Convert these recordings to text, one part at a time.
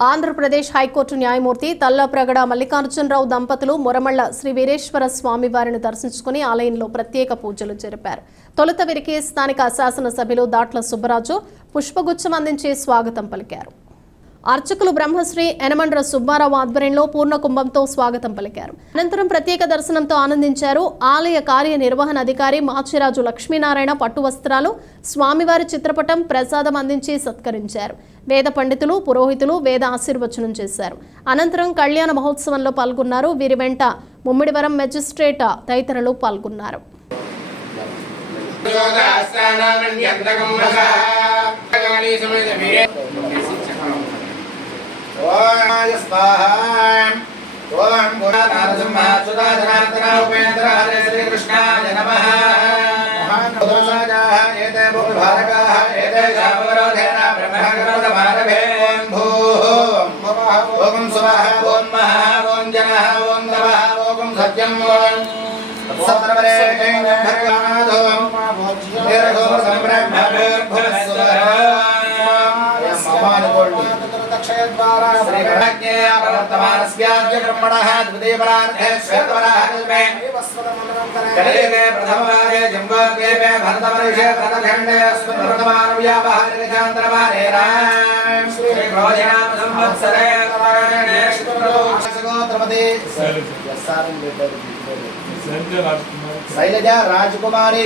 Andhra Pradesh high court న్యాయమూర్తి తల్లప్రగడ మల్లికార్జునరావు దంపతులు మొరమళ్ళ శ్రీ వీరేశ్వర స్వామి వారిని దర్శించుకుని ఆలయంలో ప్రత్యేక పూజలు జరిపారు. తొలుత వీరికి స్థానిక శాసనసభ్యులు దాట్ల సుబ్బరాజు పుష్పగుచ్చం అందించి స్వాగతం పలికారు. అర్చకులు బ్రహ్మశ్రీ యనమండ్ర సుబ్బారావు ఆధ్వర్యంలో పూర్ణ కుంభంతో స్వాగతం పలికారు. అనంతరం ప్రత్యేక దర్శనంతో ఆనందించారు ఆలయ కార్యనిర్వహణ అధికారి మాచిరాజు లక్ష్మీనారాయణ పట్టు వస్త్రాలు స్వామివారి చిత్రపటం ప్రసాదం అందించి సత్కరించారు. వేద పండితులు పురోహితులు వేద ఆశీర్వచనం చేశారు. అనంతరం కళ్యాణ మహోత్సవంలో పాల్గొన్నారు. వీరి వెంట ముమ్మిడివరం మెజిస్ట్రేట్ తదితరులు పాల్గొన్నారు. गुणाय स्वाहा ओम गुणानादसुमासुदाधनार्थना उपेन्द्र हरे श्रीकृष्णाय नमः महानदोषाजाः एते भूभारकाः एते शापवरोधेन ब्रह्मकरोधमारभे ओम भूः ओम सुवः ओम महः ओम जनः ओम नवः ओम सत्यं ओम सत्रवरे जैन भगवान् శ్రీప్రజ్ఞేయవర్తమానస్యాద్య ద్వితీయపరార్థే శ్వేతవరాహకల్పే కలియుగే ప్రథమవాదే జంబోద్వీపే భరతవర్షే ప్రథమఖండే అస్మిన్ వర్తమానవ్యావహారికాంతరమానేన శ్రీక్రోధినామ సంవత్సరే శైలజ రాజకుమారి.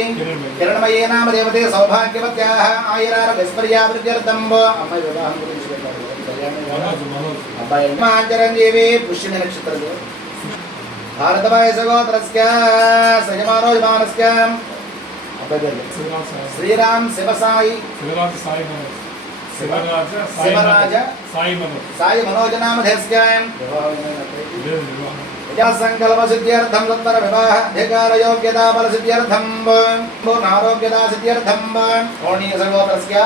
కిరణమయే నామ దేవతే సౌభాగ్యవత్యాః ఆయురార విస్మర్యాభివృద్ధ్యర్థం అమ్మాయి వివాహం గురించి చెప్పాలి. అబ్బాయి మాంచరంజీవి పుష్యమి నక్షత్రం భారతవయసగోత్రస్య సజమానో విమానస్య. అబ్బాయి పేరు? శ్రీరామ్ శివసాయి. సాయి శివరాజ సాయి మనోజ్ లేదు వివాహం సంకల్ప సిద్ధ్యర్థం తత్తర వివాహ అధికార యోగ్యతా బల సిద్ధ్యర్థం ఆరోగ్యతా సిద్ధ్యర్థం కోణీయ వాళ్ళే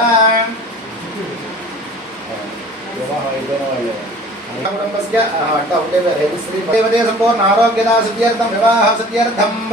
కుటుంబస్య అట్ట ఉండే సంపూర్ణ ఆరోగ్యతా సిద్ధ్యర్థం వివాహ సిద్ధ్యర్థం